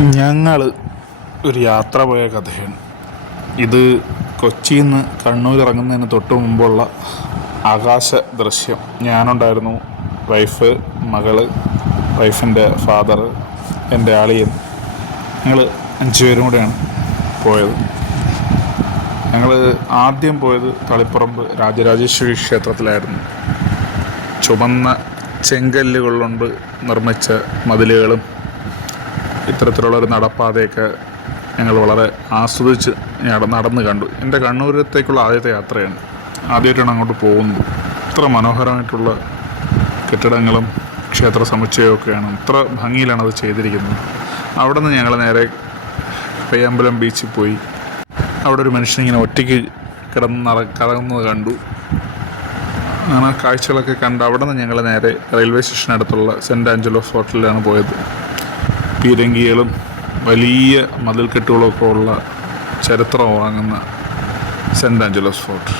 ഞങ്ങൾ ഒരു യാത്ര പോയ കഥയാണ് ഇത്. കൊച്ചിയിൽ നിന്ന് കണ്ണൂർ ഇറങ്ങുന്നതിന് തൊട്ട് മുമ്പുള്ള ആകാശ ദൃശ്യം. ഞാനുണ്ടായിരുന്നു, വൈഫ്, മകള്, വൈഫിൻ്റെ ഫാദർ, എൻ്റെ അളിയൻ. ഞങ്ങൾ 5 പേരും കൂടെയാണ് പോയത്. ഞങ്ങൾ ആദ്യം പോയത് തളിപ്പറമ്പ് രാജരാജേശ്വരി ക്ഷേത്രത്തിലായിരുന്നു. ചുവന്ന ചെങ്കല്ലുകൾ കൊണ്ട് നിർമ്മിച്ച മതിലുകളും ഇത്തരത്തിലുള്ളൊരു നടപ്പാതയൊക്കെ ഞങ്ങൾ വളരെ ആസ്വദിച്ച് നടന്ന് കണ്ടു. എൻ്റെ കണ്ണൂരത്തേക്കുള്ള ആദ്യത്തെ യാത്രയാണ്. ആദ്യമായിട്ടാണ് അങ്ങോട്ട് പോകുന്നത്. ഇത്ര മനോഹരമായിട്ടുള്ള കെട്ടിടങ്ങളും ക്ഷേത്ര സമുച്ചയമൊക്കെയാണ്. ഇത്ര ഭംഗിയിലാണ് അത് ചെയ്തിരിക്കുന്നത്. അവിടെ നിന്ന് ഞങ്ങൾ നേരെ പയ്യാമ്പലം ബീച്ചിൽ പോയി. അവിടെ ഒരു മനുഷ്യനിങ്ങനെ ഒറ്റയ്ക്ക് കറങ്ങുന്നത് കണ്ടു. അങ്ങനെ കാഴ്ചകളൊക്കെ കണ്ട് അവിടെ നിന്ന് ഞങ്ങൾ നേരെ റെയിൽവേ സ്റ്റേഷനടുത്തുള്ള സെൻറ്റ് ആഞ്ചലോസ് ഹോട്ടലിലാണ് പോയത്. പീരങ്കികളും വലിയ മതിൽക്കെട്ടുകളൊക്കെ ഉള്ള ചരിത്രം ഉറങ്ങുന്ന സെൻറ്റ് ആഞ്ചലോസ് ഫോർട്ട്.